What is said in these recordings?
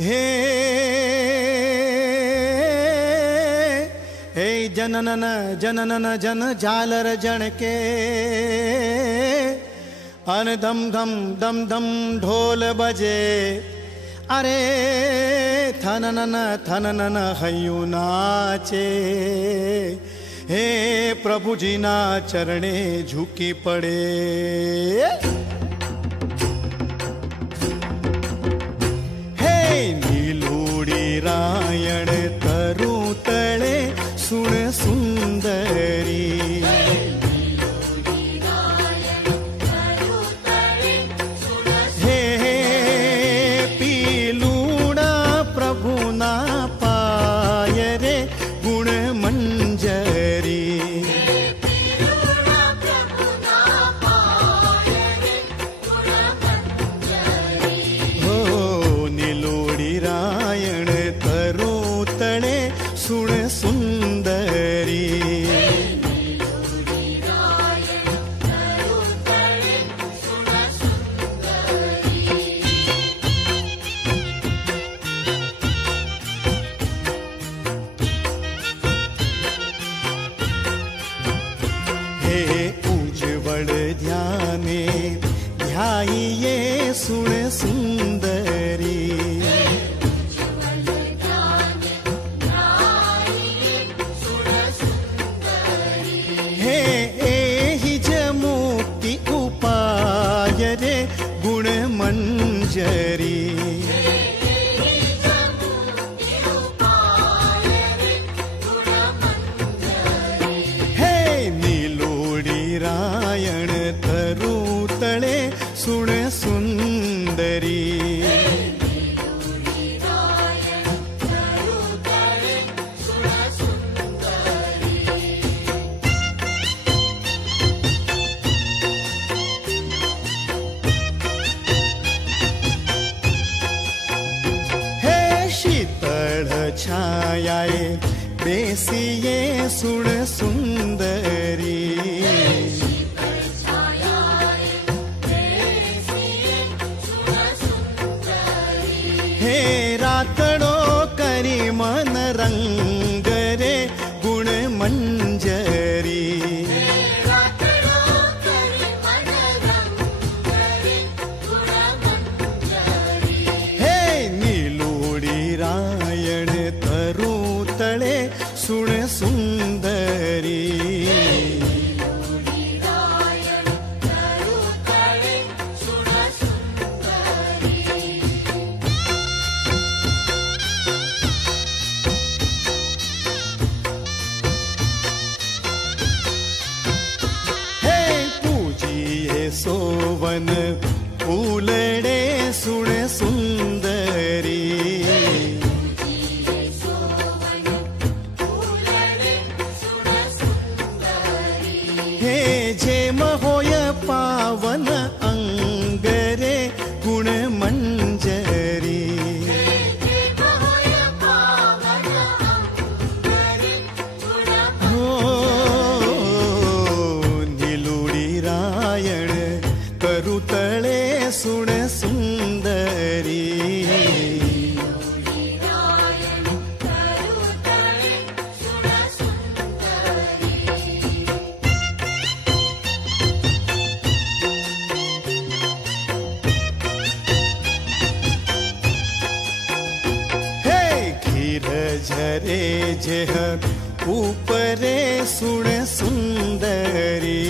हे हे जननन जननन जन झालर जनके अन दम दम दम दम ढोल बजे अरे थननन हयू नाचे हे प्रभु जी ना चरणे झुकी पड़े। हे नीलोड़ी रायण तरु तले सुन सुंदरी छायाए बेसिए सुन सुंदरी हे रातड़ो करी मन रंग रे गुण मंजरी हे नीलोड़ी रायण तरु तले सुन सुंदरी सोवन फूलड़े सुन सुंदरी हे जे महोय पावन अंगरे गुण मंजरी हो नीलूड़ी रायण करुतले सुन सुंदरी हे खीर झरे जेह ऊपरे सुन सुंदरी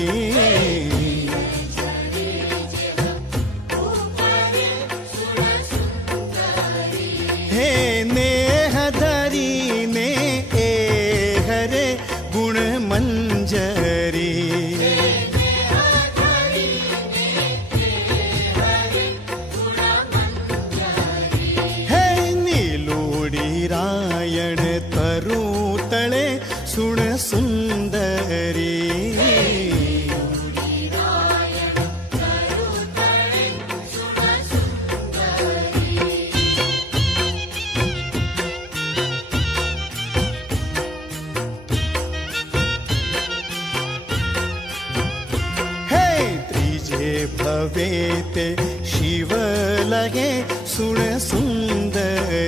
मंजरी हे नीलोड़ी रायण तरु तले सुन सुंदरी भवेते शिव लगे सुन सुंदरी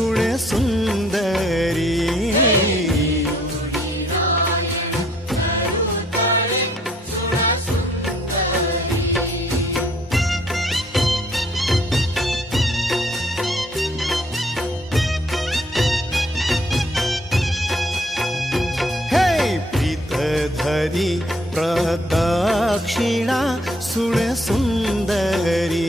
सुण सुंदरी। धरी प्रदक्षिणा सुण सुंदरी।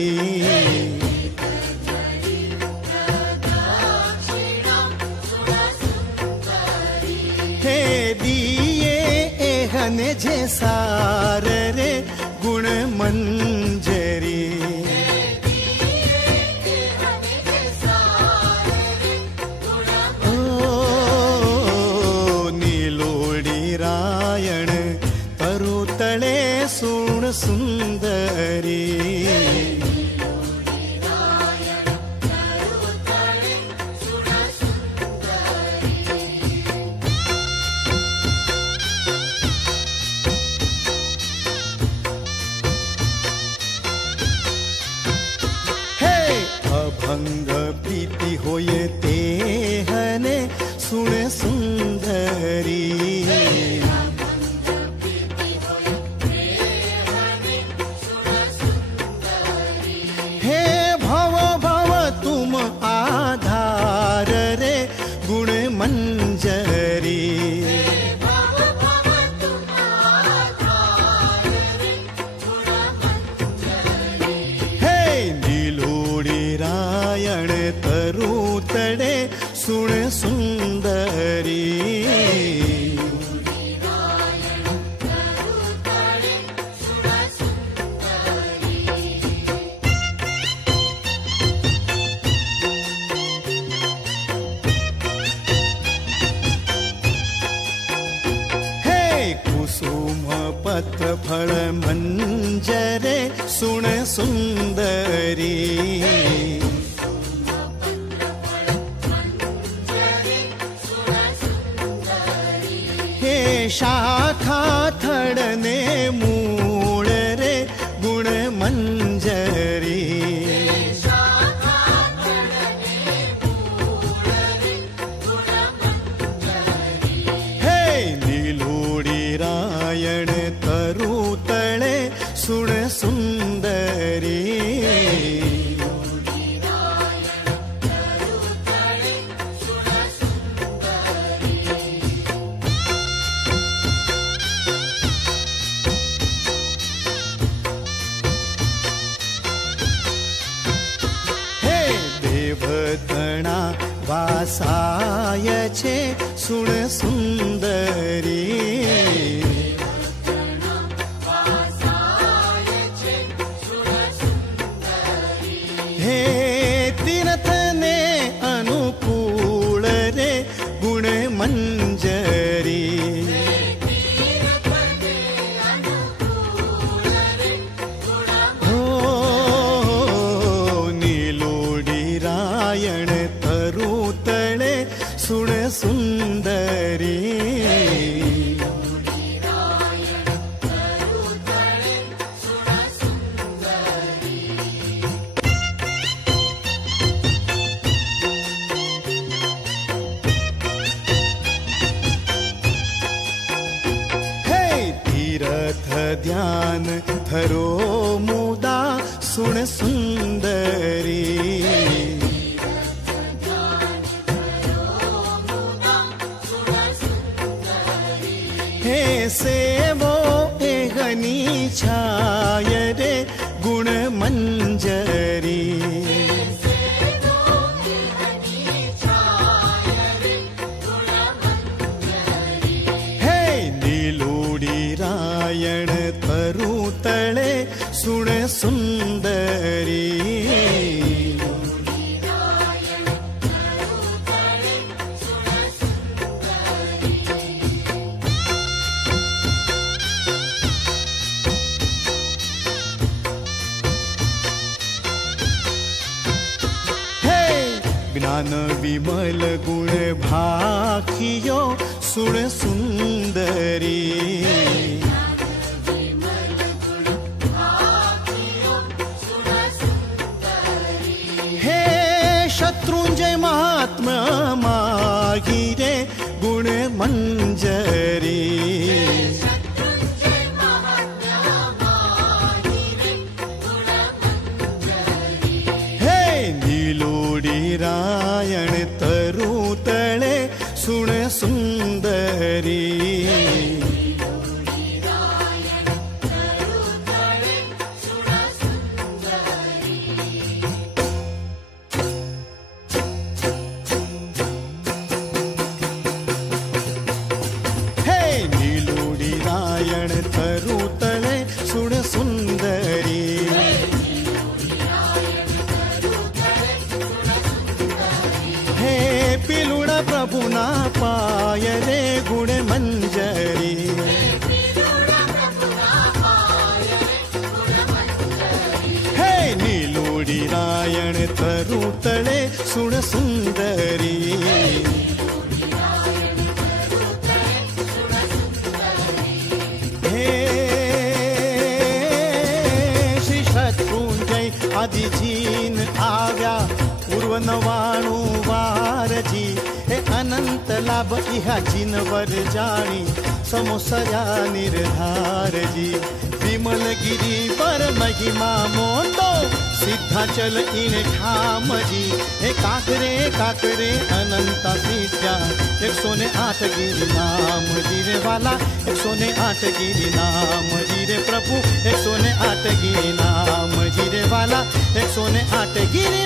हे दिये एहने जे सार रे गुण मंजरी। सुण सुंदरी। हे अभंग प्रीति होये ते हने सुण सुंदरी। आधार रे गुण मंजरी। हे नीलोड़ी रायण तरुतड़े सुण सुंदरी। पत्र फल मंजरे सुण सुंदरी। हे शाखा थड़ने मूल रे गुण मंजरी। हे नीलोड़ी रायण तरुतले सुण सुंदरी। हे देवतणा वासाय छे सुण सुंदरी। हे तीर्थ ने अनुकूल रे गुण मंजरी। हो नीलोड़ी रायण तरुतले सुण सुंदरी। ध्यान धरो मुदा सुण सुंदरी। हे सेवो एहनी छाय रे गुण मंजरी। हे नीलोड़ी रायण तरुतले सुण सुंदरी। ज्ञान विमल गुण भाखियो सुण सुंदरी। हे शत शत्रुंजय महात्मा मागी रे गुण मंजरी रायण तरुतळे सुण सुंदरी हे नीलोडी रायण तरुतळे सुण सुंदरी पिलुड़ा प्रभुना पाय रे गुण मंजरी हे नीलोडी रायण तरुतळे सुण सुंदरी हे श्री शत्रुंजय आदि जीन आव्या पूर्व नवाणु वारजी हे अनंत लाभ इहा जिनवर जाणी समोसया निर्धार जी विमल गिरी पर महिमा मोटो सिद्धाचल इन ठाम जी हे काकरे अनंता सीत्या 108 गिरी नाम जी रे वाला 108 गिरी नाम जी रे प्रभु 108 गिरी नाम जी रे वाला 108 गिरी